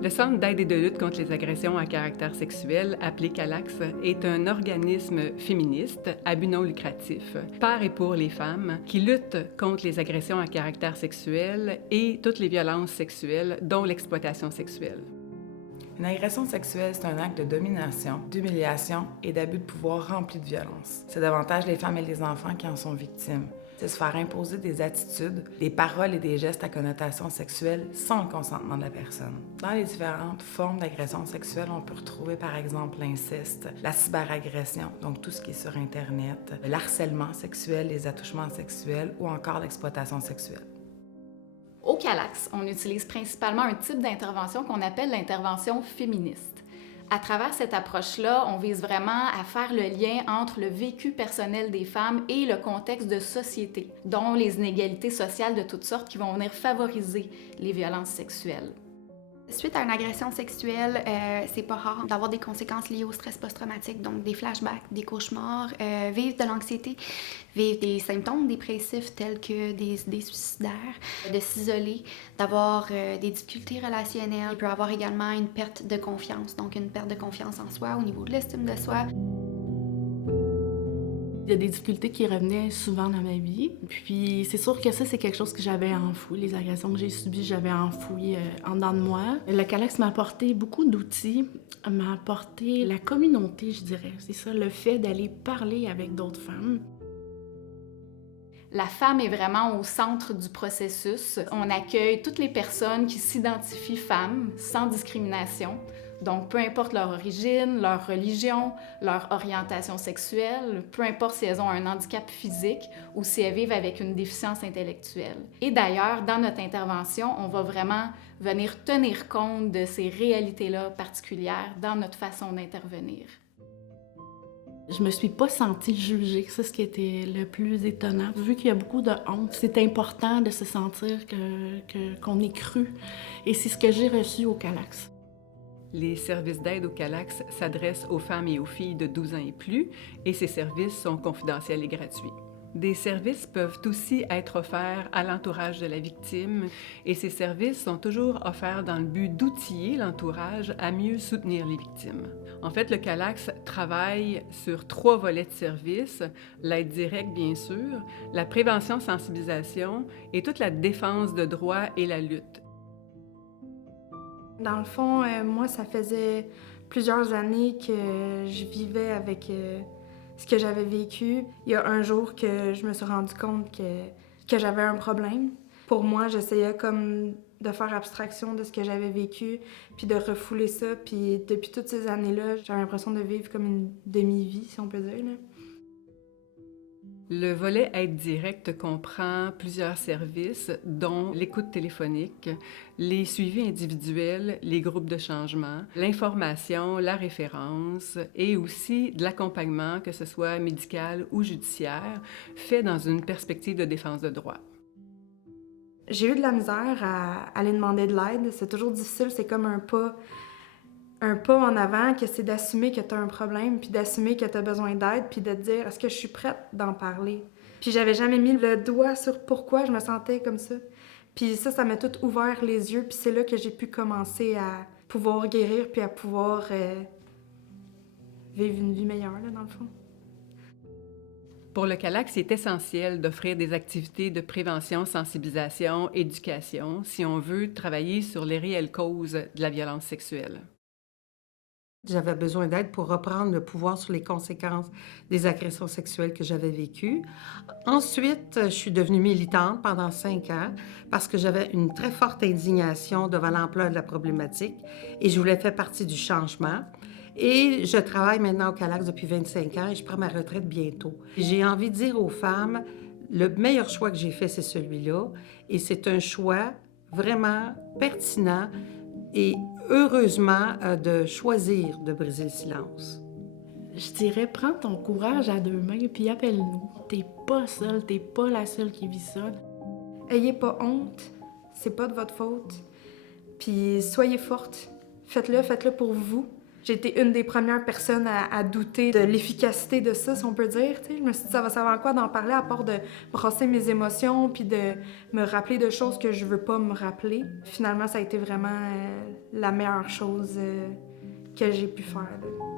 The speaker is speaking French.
Le Centre d'aide et de lutte contre les agressions à caractère sexuel, appelé CALAX, est un organisme féministe à but non lucratif, par et pour les femmes, qui lutte contre les agressions à caractère sexuel et toutes les violences sexuelles, dont l'exploitation sexuelle. Une agression sexuelle, c'est un acte de domination, d'humiliation et d'abus de pouvoir rempli de violence. C'est davantage les femmes et les enfants qui en sont victimes. C'est se faire imposer des attitudes, des paroles et des gestes à connotation sexuelle sans le consentement de la personne. Dans les différentes formes d'agression sexuelle, on peut retrouver par exemple l'inceste, la cyberagression, donc tout ce qui est sur Internet, le harcèlement sexuel, les attouchements sexuels ou encore l'exploitation sexuelle. Au CALAX, on utilise principalement un type d'intervention qu'on appelle l'intervention féministe. À travers cette approche-là, on vise vraiment à faire le lien entre le vécu personnel des femmes et le contexte de société, dont les inégalités sociales de toutes sortes qui vont venir favoriser les violences sexuelles. Suite à une agression sexuelle, c'est pas rare d'avoir des conséquences liées au stress post-traumatique, donc des flashbacks, des cauchemars, vivre de l'anxiété, vivre des symptômes dépressifs tels que des idées suicidaires, de s'isoler, d'avoir des difficultés relationnelles. Il peut y avoir également une perte de confiance, donc une perte de confiance en soi au niveau de l'estime de soi. Il y a des difficultés qui revenaient souvent dans ma vie. Puis c'est sûr que ça, c'est quelque chose que j'avais enfoui. Les agressions que j'ai subies, j'avais enfoui en dedans de moi. Le CALAX m'a apporté beaucoup d'outils, m'a apporté la communauté, je dirais. C'est ça, le fait d'aller parler avec d'autres femmes. La femme est vraiment au centre du processus. On accueille toutes les personnes qui s'identifient femmes sans discrimination. Donc, peu importe leur origine, leur religion, leur orientation sexuelle, peu importe si elles ont un handicap physique ou si elles vivent avec une déficience intellectuelle. Et d'ailleurs, dans notre intervention, on va vraiment venir tenir compte de ces réalités-là particulières dans notre façon d'intervenir. Je me suis pas sentie jugée, c'est ce qui était le plus étonnant. Vu qu'il y a beaucoup de honte, c'est important de se sentir qu'on est cru. Et c'est ce que j'ai reçu au CALAX. Les services d'aide au CALAX s'adressent aux femmes et aux filles de 12 ans et plus, et ces services sont confidentiels et gratuits. Des services peuvent aussi être offerts à l'entourage de la victime, et ces services sont toujours offerts dans le but d'outiller l'entourage à mieux soutenir les victimes. En fait, le CALAX travaille sur 3 volets de services: l'aide directe, bien sûr, la prévention-sensibilisation et toute la défense de droits et la lutte. Dans le fond, moi, ça faisait plusieurs années que je vivais avec ce que j'avais vécu. Il y a un jour que je me suis rendu compte que j'avais un problème. Pour moi, j'essayais comme de faire abstraction de ce que j'avais vécu, puis de refouler ça. Puis depuis toutes ces années-là, j'avais l'impression de vivre comme une demi-vie, si on peut dire, là. Le volet aide directe comprend plusieurs services, dont l'écoute téléphonique, les suivis individuels, les groupes de changement, l'information, la référence et aussi de l'accompagnement, que ce soit médical ou judiciaire, fait dans une perspective de défense de droit. J'ai eu de la misère à aller demander de l'aide. C'est toujours difficile, c'est comme un pas en avant, que c'est d'assumer que tu as un problème, puis d'assumer que tu as besoin d'aide, puis de te dire, est-ce que je suis prête d'en parler? Puis j'avais jamais mis le doigt sur pourquoi je me sentais comme ça. Puis ça m'a tout ouvert les yeux, puis c'est là que j'ai pu commencer à pouvoir guérir, puis à pouvoir vivre une vie meilleure, là, dans le fond. Pour le CALAX, il est essentiel d'offrir des activités de prévention, sensibilisation, éducation, si on veut travailler sur les réelles causes de la violence sexuelle. J'avais besoin d'aide pour reprendre le pouvoir sur les conséquences des agressions sexuelles que j'avais vécues. Ensuite, je suis devenue militante pendant 5 ans parce que j'avais une très forte indignation devant l'ampleur de la problématique et je voulais faire partie du changement. Et je travaille maintenant au CALAX depuis 25 ans et je prends ma retraite bientôt. J'ai envie de dire aux femmes, le meilleur choix que j'ai fait, c'est celui-là. Et c'est un choix vraiment pertinent et heureusement de choisir de briser le silence. Je dirais, prends ton courage à 2 mains puis appelle-nous. T'es pas seule, t'es pas la seule qui vit ça. Ayez pas honte, c'est pas de votre faute. Puis soyez forte. Faites-le pour vous. J'ai été une des premières personnes à douter de l'efficacité de ça, si on peut dire. T'sais. Je me suis dit, ça va servir à quoi d'en parler à part de brasser mes émotions puis de me rappeler de choses que je veux pas me rappeler. Finalement, ça a été vraiment la meilleure chose que j'ai pu faire. Là.